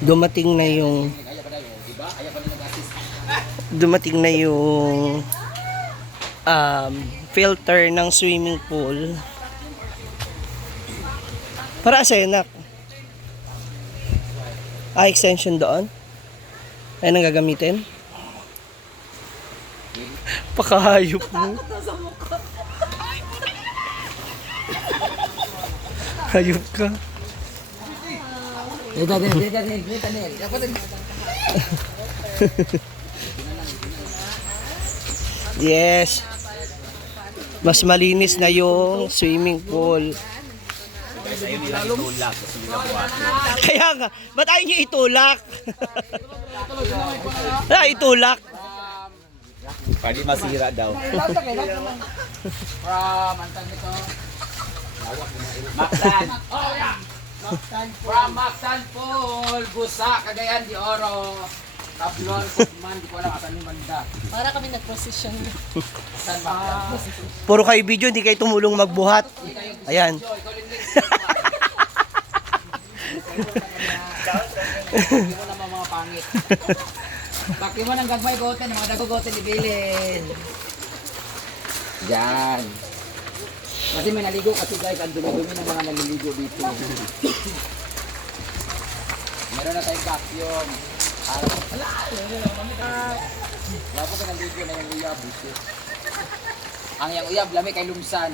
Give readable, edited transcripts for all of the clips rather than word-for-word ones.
dumating na yung filter ng swimming pool para sa anak. Extension doon. Ayun ang gagamitin. Pakahayop mo. Hayop ka. Yes. Mas malinis na yung swimming pool. Kaya nga, ba't ayaw nyo itulak? Itulak. Pwede masira daw. From Mactan Pool, Busa, Cagayan de Oro, Tablon, Pugman, di ko alam asan yung banda. Para kami nag-position. San Mactan? Puro kayo video, hindi kayo tumulong magbuhat. Ayan. Hindi mo naman mga pangit. Bakit mo ng gagmay goten, mga dagogoten ibilin. Yan. Kasi may naligo kasi guys, ang dumi-dumi ng mga naliligo dito. Meron na tayong vacuum. Wala po ka naligo na yung uyab. Ang yung uyab, lami kay Lumsan.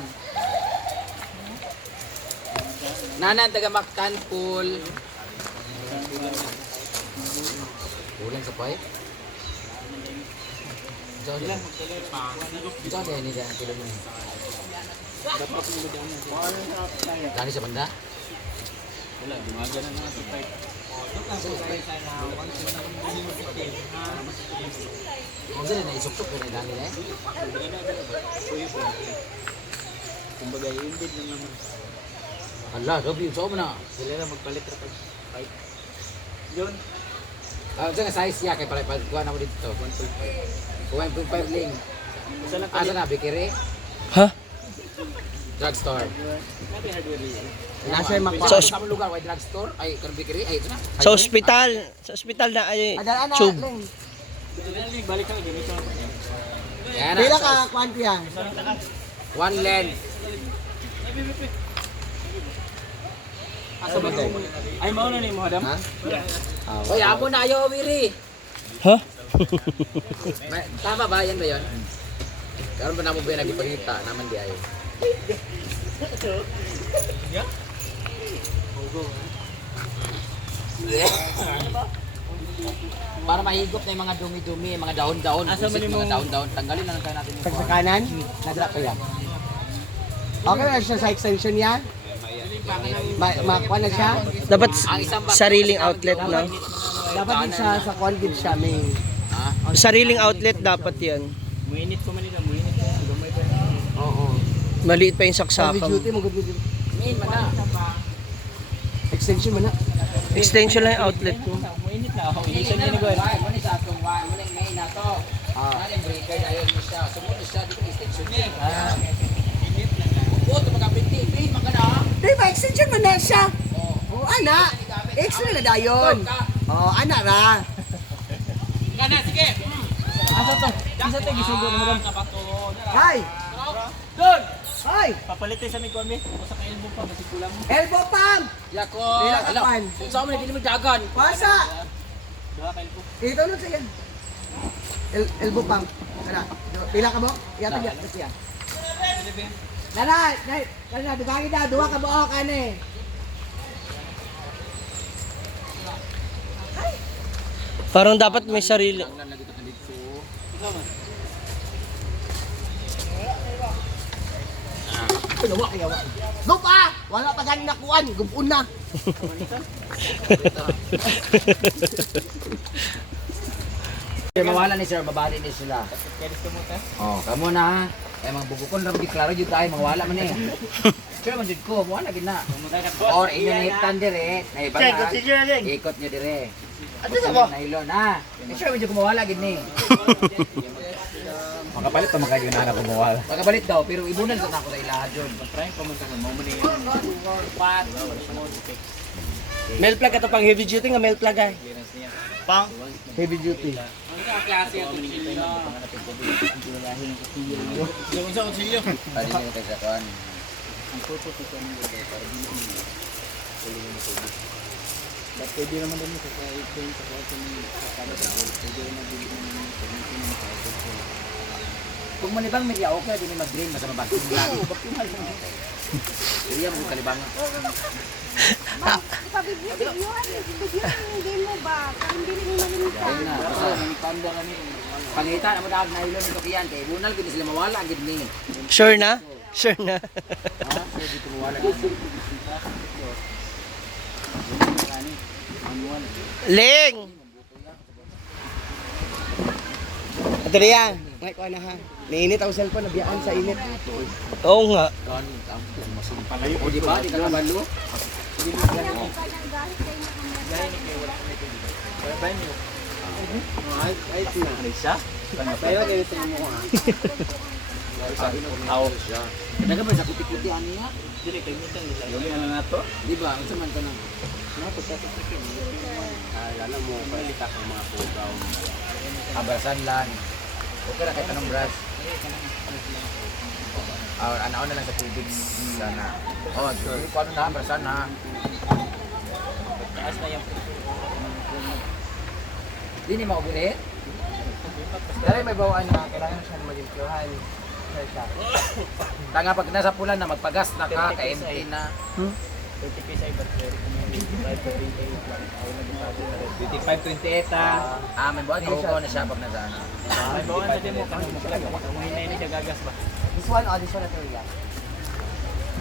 Nanan, taga Mactan Pool. Ulan sa pipe? Ito ang hindi ang kilo nyo. Lani sa banda? Wala, dumaga na nga sa pipe. Kung saan na isuktok ko na dami na eh? Kumbaga iimbig lang naman. Allah, gabi, saan mo na? Sila na magpalit na pipe. Yun. Saan nga size niya? Kaya pala kuha na mo dito. 1.5 ling. Asa na, Bikiri? Ha? Drugstore. Nasa yung Sa lugar, may drugstore? Ay, Bikiri? Ay, ito na. Sa ospital. Sa ospital na ay tube. Bila ka, kwanto yan? One length. Asa ba ito? Ay, mauna ni mo, Adam? Ha? Oy, abo na ayaw, Wiri. Ha? Tama ba? Yan ba yun? Karoon ba naman ba yung nagipagita? Naman di ayaw. Para mahigop na yung mga dumi-dumi, mga dahon-dahon. Asa mo mga dahon-dahon. Tanggalin na lang tayo natin yung Sa kanan, Nadra pa yan. okay na siya sa extension yan. Makuha na siya. Dapat Ang isang box- sariling outlet na. Dapat din siya sa convent siya may Sariling outlet dapat yan. Muinit ko Manila, muinit ko. Gamay pa. oo. Maliit pa yung Heavy saksakang. duty mo good. Main man na. Extension mo na. Extension lang yung outlet mo. Muinit na ako. Inisan niya ni Gwen. Ay, muna sa atong muna yung main na to. Natin breaker na yun siya. Sumunod siya dito yung extension niya. Ito magkapit-TV, magkana. Di ba, extension mo na siya. Oo, ana. Extra na dayon. Oo, ana ra. Gana, sige. Asa to? Asa to gisugo mo ron? Hay! Doon! Hay! Papalitin sa ni Kwame. Sa kailbo pa kasi kulang mo. Elbow pump! Yako. Pila ka Alam, pan? kung saan mo na hindi magdagan. Pasa! Duha kailbo. Ito na siya. Elbow pump. Kana. Pila ka mo? Yata yan. Siya. Nana, dugangin na. Duha ka mo o kane. Parang dapat may sarili. Pinawa kaya wa. Lupa! Wala pa galing nakuan. Gubun na. Mawala ni sir, mabali ni sila. Oh, kamo na ha. Ay mga bugukon ra di klaro jud tayo mawala man eh. Sure man jud ko, mawala gid na. Or inanitan dire, nay bala. Ikot niyo dire. Ato sa mo? Nailon ha. Sure man jud ko mawala gid ni. Makapalit pa makayo na ako mawala. Pagkabalit daw, pero ibunan sa ako sa ilaha jud. Try ko man sa mo man ni. Mail plug ito pang heavy duty nga mail plug ay. Pang? Heavy duty. Sa konsilyo. Pwede nyo kayo sa kuhan. Kung manibang media okay, di may mag-drain, basta mabagsin lang. Hindi mo kalibangan. Hindi mo ba? Parang hindi mo malimita. Ayun na, basta pangita na mo dahil na ilon nito kiyan. Kaya bunal, hindi sila mawala, ang gini. Sure na? Sure na. Ha? Kaya dito mawala. Ling! Adrian, may kuha na ha. Nainit ang cellphone, nabiyaan sa init. Oo nga. O di ba, di ka kabalo? Naga ba sa kuti-kuti niya? Di ba, ang saman ka na. Abrasan lang. Okay na kahit anong brush. Ano na lang sa tubig sana. Oh, paano na abrasan na. Di ni maubulit. Dahil may bawaan na, kailangan siya maging pyohan. Tanga pag nasa pulan na magpagas na ka, ka-empty na. 25-28 ah. May buwan ko na siya pag nasa ano. May bawan sa demo kung hindi siya gagas ba. This one, oh, this one na ito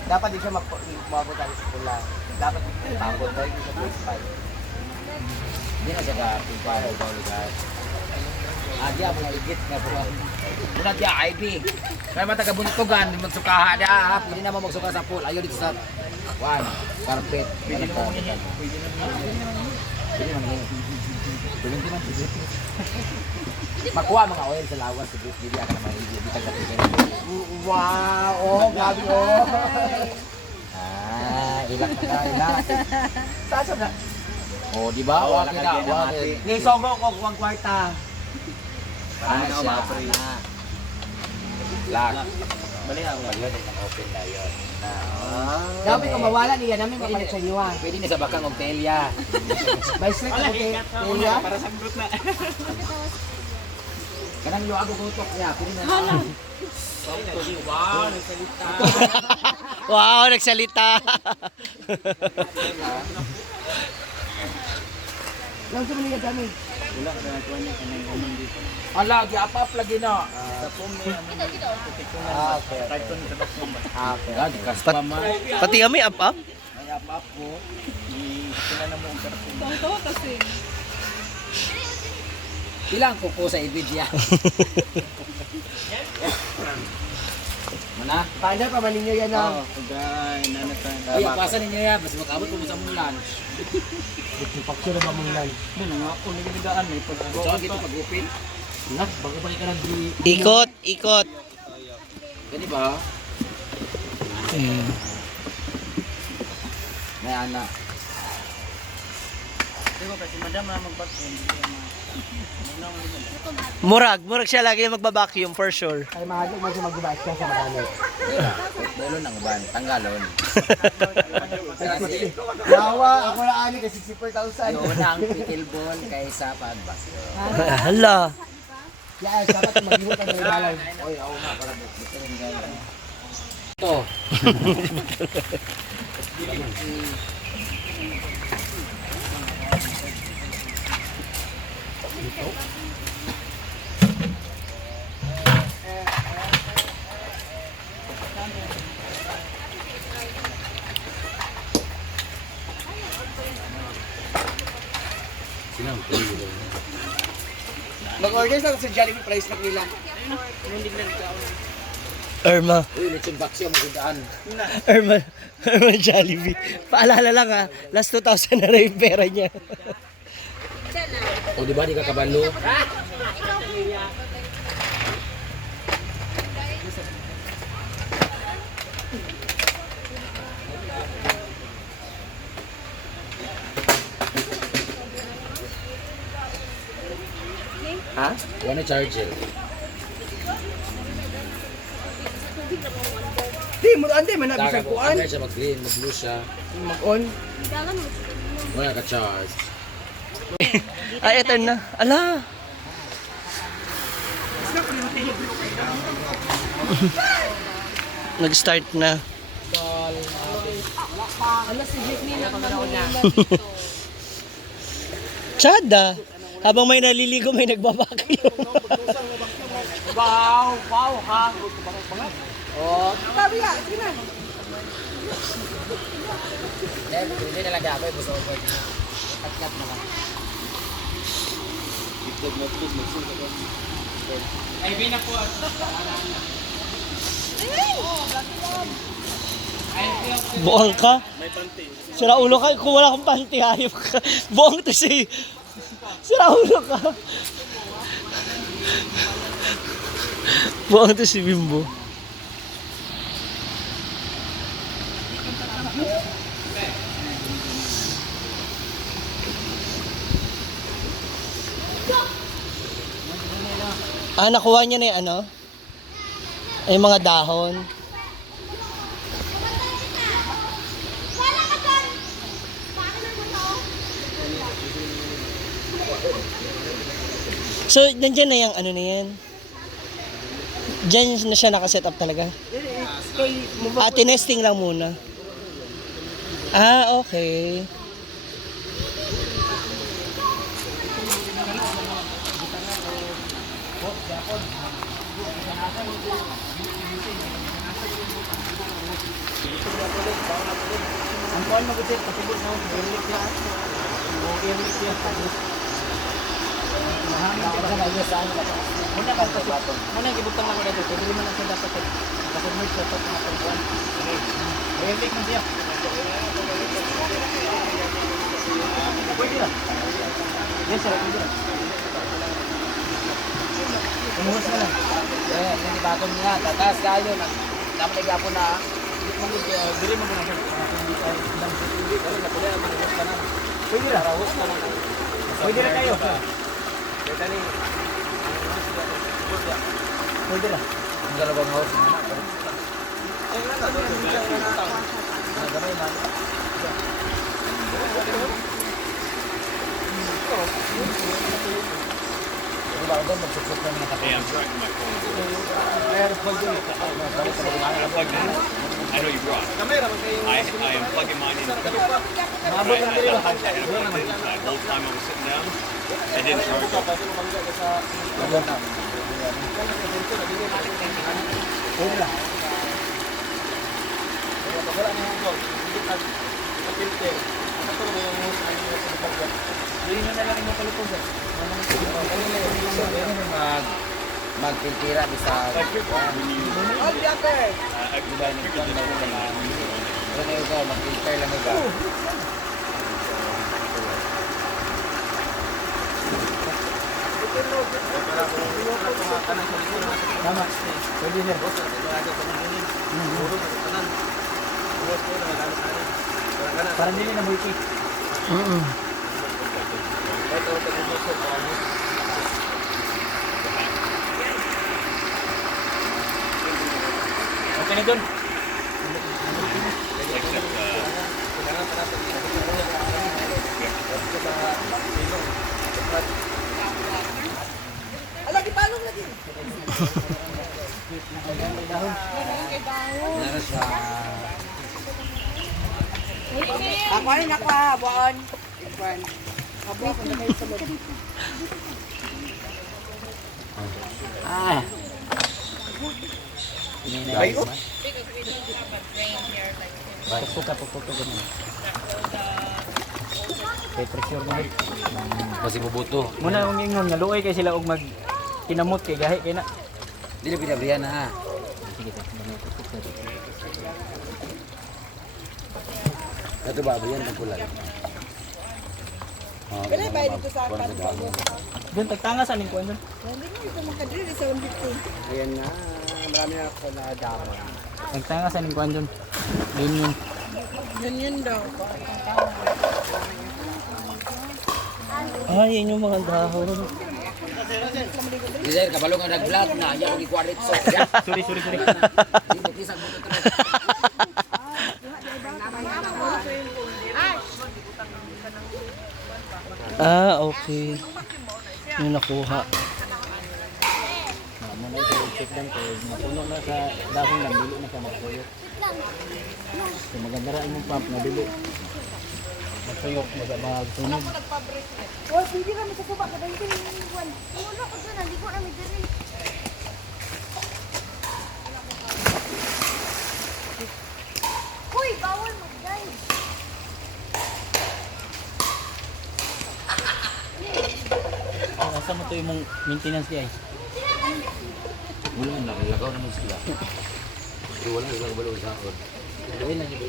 dapat di siya mabot ang pula. Dapat mabot tayo sa base 5. Hindi na siya ka-pinta o lugar. Di ako naligit nga po. Muna di IB. Kaya matagabuntugan, magsukaha di pwede naman magsuka sa pool. Ayaw dito sa carpet. Pwede naman hihi. Pwede naman hihi. Pwede naman hihi. Makuha mga oil sa lawas. Hindi ako naman hihi. Hindi tagapigil. Wow! Oh, grabe oh! Ilak na ka, ilak. Saan na? O, di ba? Wala ka na. Nisonggo ko kung kwarta. Ano siya? Lock. Bali ha. Open na yun. Dapat kung mawala niya, namin mapalit sa inyo ha. Pwede na sa bakang Ogtelia. By slate ako kay Kuya. Para sa group na. Kanang yung ako kutok niya. Pwede na. Wow, nagsalita. Wow, nagsalita. Lang sa mga dami. Wala na nakuha niya kanang umang dito. Ala, giapap lagi na. Sa phone niya. Okay. Cartoon sa box mo ba? Okay. Gas pa man. Pati kami up-up? May up ko. Sila na mo ang cartoon. Ilang kuko sa ibidya. Mana? Paano pa man ninyo yan Oo, pagay, nanatan. Iya, pasa ninyo ya. Basta mag-abot po sa mong lunch. Paksyo na ba mong lan? Ano nga ako nagdaan may pag So, dito pag-upin. Nak, bago pa ka nag Ikot, ikot. Gani ba? May anak. Di ba kasi madam na mag-vacuum. Murag siya lagi magba-vacuum for sure. Ay, mahagog mo siya mag-ubas ka sa magamit. Bolon ng uban. Tanggalon. Yawa, ako na ani kasi 64,000. Yung una ang pickle ball kaysa pagbasyo. Hala. Yan, dapat mag-ihot ang balay. Oy, ako nga para gusto rin gano'n. Ito. Mag-order sa Jollibee price na nila. Irma. Uy, lechon baksyo mo gudaan. Irma Jollibee. Paalala lang ha, last 2,000 na rin yung pera niya. O, di ba? Di ka kabalo? Ha? Ano charger? Di mo ande man na Saka bisag kung kuan. ano siya mag-clean, mag-blue siya. Mag-on. Wala ka charge. Ay, eto na. Ala. Nag-start na. Chada. Habang may naliligo, may nagbabakyo. Sabi ya, sige na. Hindi nalagay ako yung busog ko. Cut-cut na lang. Buang ka? Sira ulo ka. Kung wala kang panty, hayop ka. Buang to si... Sira ulo ka. Buang to si Bimbo. Ah, nakuha niya na yung ano? Yung mga dahon. So, nandiyan na yung ano na yan? Diyan na siya nakaset up talaga? Kay mo Ah, tinesting lang muna. Ah, okay. Ang kuhan mag-usip, pasibot na ako, earlick lang. Earlick yan. Mahangin ka na kayo saan ka. Muna ka, muna gibutang lang ko dito. Pwede man lang siya dapat kasubmit sa top ng atong kuhan. Earlick man siya. Pwede na. Yes sir, pwede na. Umuhos na lang. Eh, hindi baton niya. Tataas kayo. Dapat nagyapo na. Dili mo na siya. Pwede na. Pwede na kayo. Pwede na. Ang dalawang house. Di ba ako doon, magsuksok kami ng kapatid. I know you brought. I am plugging mine in. Right, I had a whole time I was sitting down. I didn't charge it. Magpintira bisa. All yapper. Ano ikaw, magpintir lang ikaw. Tama. Pwede na. Parang dili na multi. Okay na dun. Ala, di palong lagi. Ano siya? Ako rin ako ha, buwan. Buwan. Abo ako na kayo sa loob. Ah. Bayo? Pukpuk. Kay pressure mo. Kasi bubuto. Muna akong ingon nga luoy kay sila og mag kinamot kay gahi kay na. Dili pinabrihan na ha. Ito ba yan ng kulay? Kaya ba dito sa akin? Dun tagtangas aning kuan dun. Hindi mo ito makadrili sa 150. Ayan na. Marami na ako na dama. Tagtangas aning kuan dun. Yun. Yun daw. Ay, yun yung mga dahon. Di sir, kabalo nga nag-vlog na, ayaw mag-ikwarit so. Sorry. Di mo kisag buto ka. Ah, okay. Yung nakuha. Muna yung check lang kung mapuno na sa dahon lang, dili na ka magtuyo. So maganda rin yung pump na dili. Magtuyo, magtunog. Oh, hindi kami sa kuba. Kada hindi namin buwan. Wala ko dyan. Hindi ko namin diri. Uy, bawal mag-dive. Asa mo to yung maintenance di ay? Wala na, lakaw naman sila. So wala sila kabalo sa ako. Gawin na niyo.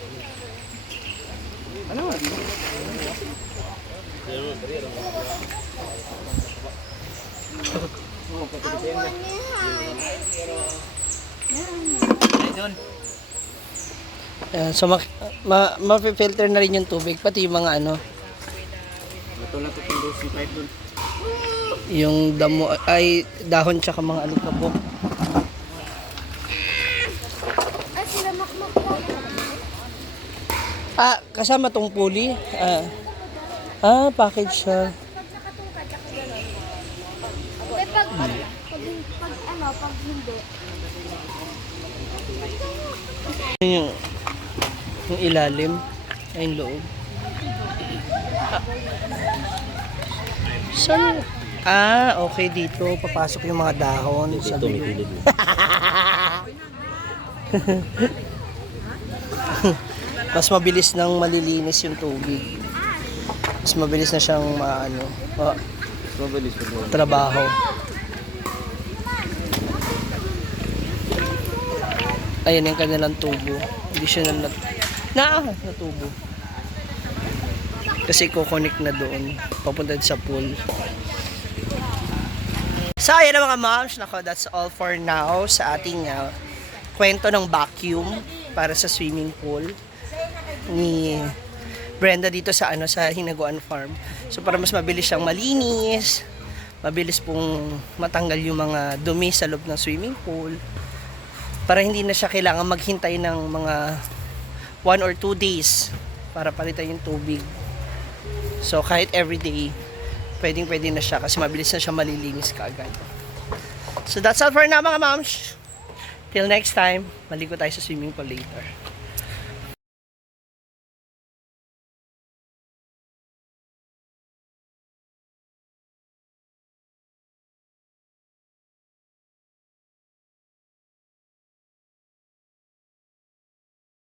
Ayan, so ma-filter na rin yung tubig, pati yung mga ano, Ito lang itong dosing pipe dun. yung damo, ay dahon tsaka mga alikabok. Ay, sila makmak lang. Ah, kasama tong pulley. Package siya. Eh, pag ano, pag hindi. Yung ilalim, ay yung loob. Saan? Okay, dito papasok yung mga dahon sa loob. Mas mabilis nang malilinis yung tubig. Mas mabilis na siyang trabaho. Ayan yung kanilang tubo. Hindi siya na tubo. Kasi kukonek na doon. Papunta sa pool. So, ayan na mga moms. Nako, that's all for now sa ating kwento ng vacuum para sa swimming pool ni Brenda dito sa sa Hinaguan Farm. So, para mas mabilis siyang malinis, mabilis pong matanggal yung mga dumi sa loob ng swimming pool, para hindi na siya kailangan maghintay ng mga 1 or 2 days para palitan yung tubig. So kahit everyday, pwede na siya kasi mabilis na siya malilinis kaagad. So that's all for now mga moms. Till next time, maligo tayo sa swimming pool later.